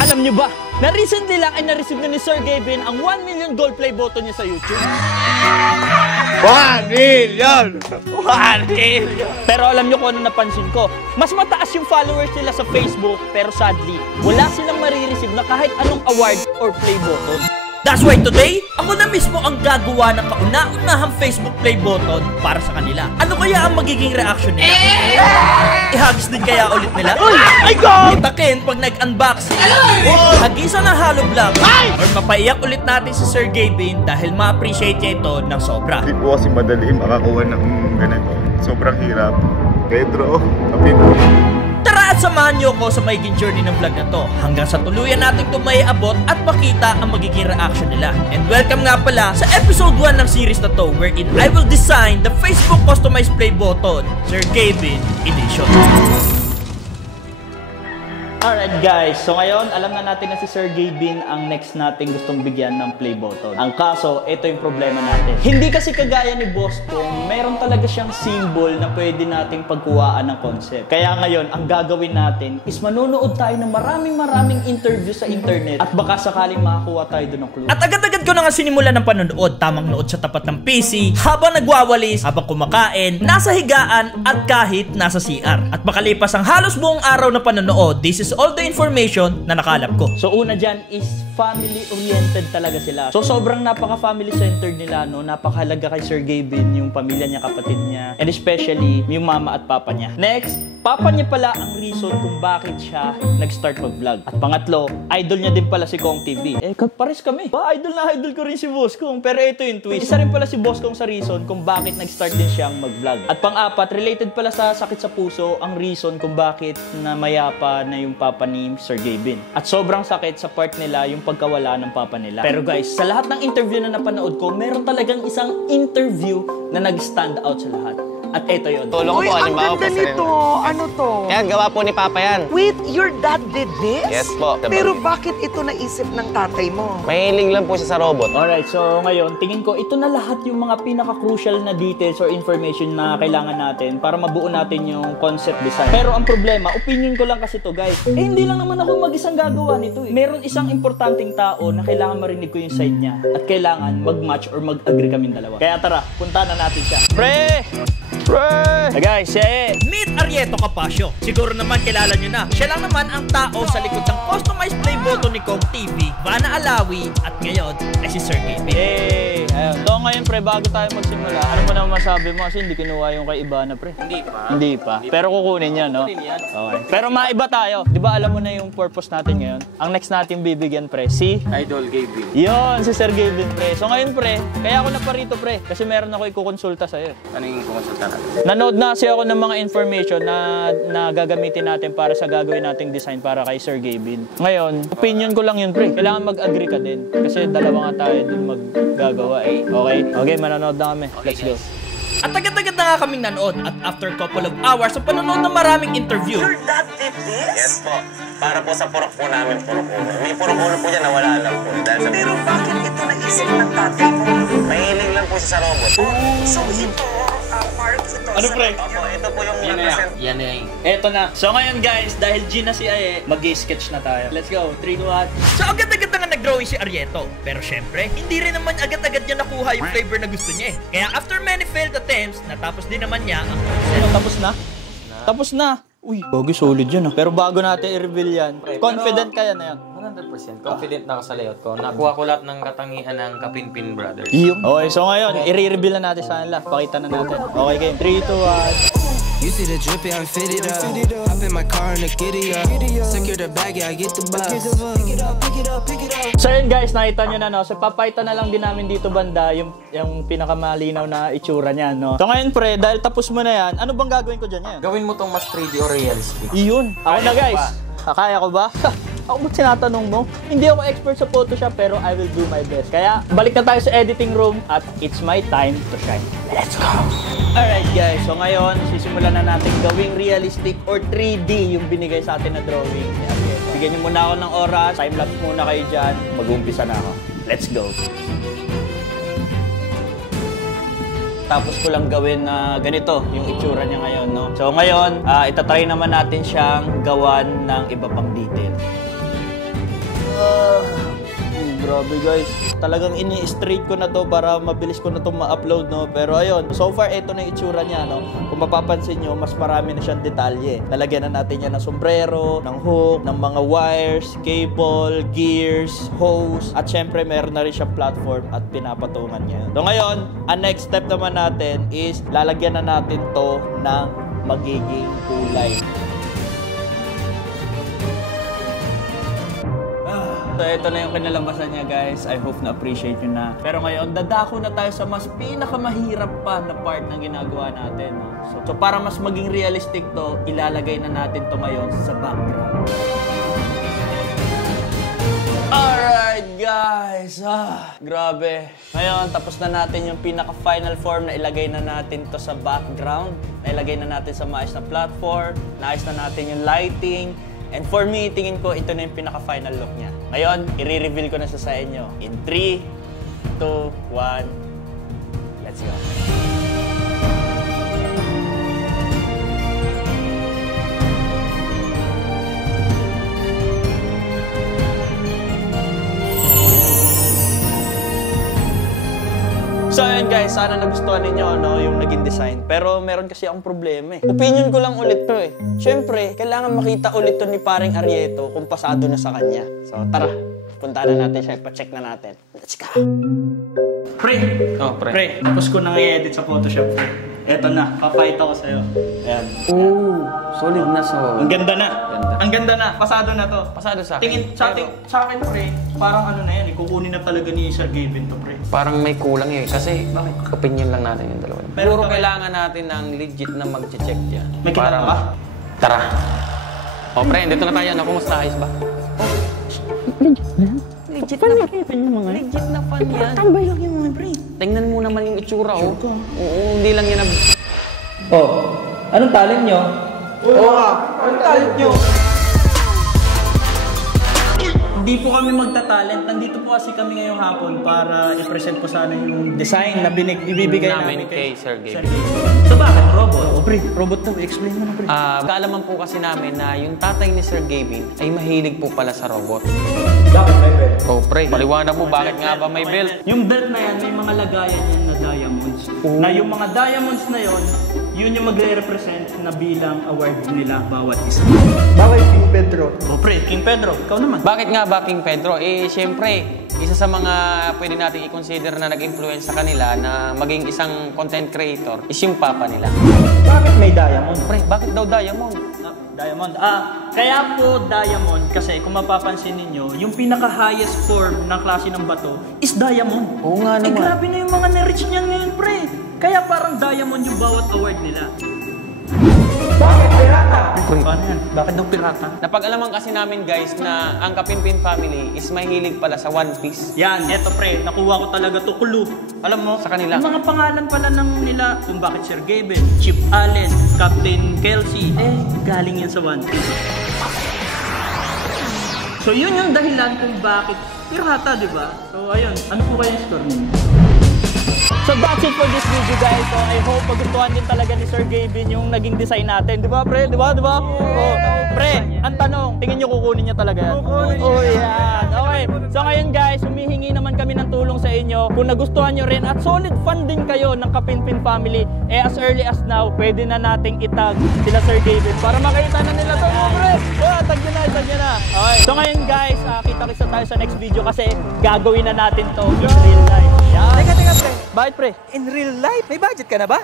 Alam nyo ba, na recently lang ay na-receive na ni Sir Gavin ang 1 million gold play button niya sa YouTube? 1 million! 1 million! Pero alam nyo kung ano napansin ko, mas mataas yung followers nila sa Facebook, pero sadly, wala silang marireceive na kahit anong award or play button. That's why today, ako na mismo ang gagawa ng kauna-unahang Facebook play button para sa kanila. Ano kaya ang magiging reaction nila? Ihagis din kaya ulit nila? Ay go! Itakin pag nag-unboxing, hagisan ng hollow block, or mapaiyak ulit natin si Sir Gavin dahil ma-appreciate niya ito ng sobra. Hindi po kasi madali makakuha ng ganito. Sobrang hirap. Pedro, kapito. Tara at samahan niyo ako sa magiging journey ng vlog na to hanggang sa tuluyan natin ito may abot at makita ang magiging reaction nila. And welcome nga pala sa episode 1 ng series na to wherein I will design the Facebook customized play button, Sir Gavin Edition. Alright guys, so ngayon alam na natin na si Sir Gavin ang next nating gustong bigyan ng play button. Ang kaso, ito yung problema natin. Hindi kasi kagaya ni Boss kung meron talaga siyang symbol na pwede nating pagkuhaan ng concept. Kaya ngayon, ang gagawin natin is manonood tayo ng maraming interview sa internet at baka sakaling makakuha tayo doon ng clue. At agad-agad ko na nga sinimulan ng panonood, tamang nood sa tapat ng PC, habang nagwawalis, habang kumakain, nasa higaan at kahit nasa CR. At makalipas ang halos buong araw na panonood, this is all the information na nakalap ko. So una dyan is family-oriented talaga sila. So sobrang napaka-family centered nila, no? Napakahalaga kay Sir Gavin yung pamilya niya, kapatid niya, and especially yung mama at papa niya. Next, papa niya pala ang reason kung bakit siya nag-start mag-vlog. At pangatlo, idol niya din pala si Kong TV. Pares kami. Idol na idol ko rin si Boss Kong. Pero ito yung twist. Isa rin pala si Boss Kong sa reason kung bakit nag-start din siyang mag-vlog. At pang-apat, related pala sa sakit sa puso ang reason kung bakit na mayapa na yung papa ni Sir Gavin. At sobrang sakit sa part nila yung pagkawala ng papa nila. Pero guys, sa lahat ng interview na napanood ko, meron talagang isang interview na nag-stand out sa lahat. At eto yun. Tulong ko po, ang ganda nito. Ano to? Yan, gawa po ni Papa yan. Wait, your dad did this? Yes po. Pero bakit ito naisip ng tatay mo? Mahilig lang po siya sa robot. Alright, so ngayon, tingin ko, ito na lahat yung mga pinaka-crucial na details or information na kailangan natin para mabuo natin yung concept design. Pero ang problema, opinion ko lang kasi to guys. Hindi lang naman ako mag-isang gagawa nito eh. Meron isang importanteng tao na kailangan marinig ko yung side niya at kailangan mag-match or mag-agree kaming dalawa. Kaya tara, punta na natin siya. Pre! Hey guys, meet Arieto Capasio. Siguro naman kilala nyo na. Siya lang naman ang tao sa likod ng customized play button ni Kong TV, Vanna Alawi, at ngayon ay si Sir Gavin. Ayun. So ngayon pre, bago tayo magsimula, ano mo naman masabi mo kasi hindi kinuha yung kay Ivana pre? Hindi pa. Pero kukunin yan, no? Okay. Pero maiba tayo. Di ba alam mo na yung purpose natin ngayon? Ang next natin bibigyan pre, si Idol Gavin. Yon, si Sir Gavin pre. So ngayon pre, kaya ako na parito pre, kasi meron ako ikukonsulta sa'yo. Ano yung kumonsulta natin? Nanood na kasi ako ng mga information na gagamitin natin para sa gagawin nating design para kay Sir Gavin. Ngayon, opinion ko lang yun pre. Kailangan mag-agree ka din. Kasi dalawa nga tayo din maggagawa eh. Okay? Okay, manonood na kami. Let's go. At agad-agad na nga kaming nanood. At after couple of hours sa panonood ng maraming interview. Your dad did this? Yes po. Para po sa purok po namin, purok ulo. May purok ulo po dyan na wala lang po. Pero bakit ito naisip ng tatay mo? Mahilig lang po siya sa robot. So ito, Mark, ito. Ano pre? Opo, ito po yung represent. Yan na yan. Eto na. So ngayon guys, dahil G na si Aye, mag-sketch na tayo. Let's go. 3, 2, 1. So agad-agad na nga nag-drawing si Arieto. Pero syempre, hindi rin naman agad-agad niya nakuha yung flavor na gusto niya eh. Kaya after many failed attempts, natapos din naman niya ang concept. Tapos na? Tapos na. Uy, bagay solid yun ah. Pero bago natin i-reveal yan, confident kaya na yan. 100% confident na ako sa layout ko. Nakuha ko lahat ng katangian ng Kapinpin Brothers. Okay, so ngayon, i-reveal na natin sa kanila. Pakita na natin. Okay, game. 3, 2, 1. You see the drippy, I'm fitted up. Hop in my car and the giddy up. Secure the bag, yeah, I get the bus. Pick it up, pick it up, pick it up. So yun guys, nakita nyo na no. So papayta na lang din namin dito banda yung pinakamalinaw na itsura niyan no. So ngayon pre, dahil tapos mo na yan, ano bang gagawin ko dyan yan? Gawin mo tong mas 3D or realistic. Iyon. Ako na guys. Kaya ko ba? Ako ba't tinatanong mo? Hindi ako expert sa Photoshop pero I will do my best. Kaya balik na tayo sa editing room at it's my time to shine. Let's go! Alright guys, so ngayon sisimulan na natin gawing realistic or 3D yung binigay sa atin na drawing. Bigyan niyo muna ako ng oras, time-lapse muna kayo dyan, mag-uumpisa na ako. Let's go! Tapos ko lang gawin na ganito yung itsura niya ngayon, no? So ngayon, itatry naman natin siyang gawan ng iba pang detail. Grabe guys. Talagang ini-straight ko na to para mabilis ko na to ma-upload, no? Pero ayun, so far ito na yung itsura niya, no? Kung mapapansin nyo, mas marami na siyang detalye. Lalagyan na natin yan ng sombrero, ng hook, ng mga wires, cable, gears, hose, at syempre meron na rin siyang platform at pinapatungan niya. So ngayon, ang next step naman natin is lalagyan na natin to ng magiging kulay. So ito na yung kinalabasan niya guys. I hope na-appreciate nyo na. Pero ngayon, dadako na tayo sa mas pinakamahirap pa na part ng ginagawa natin. No? So para mas maging realistic to, ilalagay na natin to ngayon sa background. Alright guys, grabe. Ngayon, tapos na natin yung pinaka-final form na ilagay na natin to sa background. Nailagay na natin sa maayos na platform. Naayos na natin yung lighting. And for me, tingin ko ito na yung pinaka-final look niya. Ngayon, i-reveal ko na sa inyo. In 3, 2, 1, let's go. So ayun guys, sana nagustuhan ninyo yung naging design. Pero meron kasi akong problema eh. Opinion ko lang ulit to eh. Siyempre, kailangan makita ulit to ni paring Arieto kung pasado na sa kanya. So tara, punta na natin siya, ipa-check na natin. Let's go! Pre! Oh, pre. Pre, tapos ko nang i-edit sa Photoshop. Eto na, papakita ko sa'yo. Ayan. Oo, solid na so. Ang ganda na. Ganda. Ang ganda na. Pasado na to. Pasado sa akin. Tingin, sa akin pre, parang ano na yan eh. Kukunin na talaga ni Sir Gavin to pre. Parang may kulang eh. Kasi, opinion lang natin yung dalawa. Pero Puro kapag- kailangan natin ng legit na mag-check yan. May kailangan ba? Tara. O, pre, dito na tayo. Ano, kumusta? Ayos ba? Legit na fan. Legit na fan yan. Tambay lang yung mga pre. Tingnan mo naman yung itsura, oh. Oo, hindi lang yan. Oh, anong talent nyo? Oo nga, anong talent nyo? Hindi po kami magta-talent. Nandito po kasi kami ngayong hapon para i-present po sana yung design na ibibigay namin kay Sir Gavin. So bakit robot? Oh, pre, robot to. Explain mo na, pre. Kaalaman po kasi namin na yung tatay ni Sir Gavin ay mahilig po pala sa robot. Bakit may belt? Oh, pre, paliwanag mo bakit nga ba may belt? Yung belt na yan, may mga lagayan yan na diamonds. Na yung mga diamonds na yon, yun yung magre-represent na bilang award nila bawat isa. Bakit King Pedro? Oh, pre, King Pedro, ikaw naman. Bakit nga ba King Pedro? Eh, siyempre, isa sa mga pwede natin i-consider na nag-influence sa kanila na maging isang content creator is yung papa nila. Bakit may diamond? Pre, bakit daw diamond? Diamond. Kaya po diamond kasi kung mapapansin ninyo, yung pinaka-highest form ng klase ng bato is diamond. Oo nga Eh naman. grabe na yung mga na-reach niyan ngayon, pre. Kaya parang diamond yung bawat award nila. Bakit pirata? Paano yan? Bakit daw pirata? Napag-alaman kasi namin guys na ang Kapinpin family is mahilig pala sa One Piece. Yan, eto pre, nakuha ko talaga to clue. Alam mo, Sa kanila. yung mga pangalan pala ng nila, kung bakit Sir Gavin, Chip Allen, Captain Kelsey, galing yan sa One Piece. So yun yung dahilan kung bakit pirata, di ba? So ayun, ano po kaya yung score ninyo? So that's it for this video guys. So I hope magustuhan din talaga ni Sir Gavin yung naging design natin. Di ba pre? Di ba? Di ba? Oh, pre, ang tanong, tingin nyo kukunin niya talaga yan? Oh yan. Okay. So ngayon guys, humihingi naman kami ng tulong sa inyo. Kung nagustuhan nyo rin at solid fan din kayo ng Kapinpin family, as early as now, pwede na nating itag sila Sir Gavin para makita na nila to mga pre. Tag nyo na, tag nyo na. Okay. So ngayon guys, kita-kita tayo sa next video kasi gagawin na natin to in real life. Yan. Teka, pre. Bakit pre? In real life, may budget ka na ba?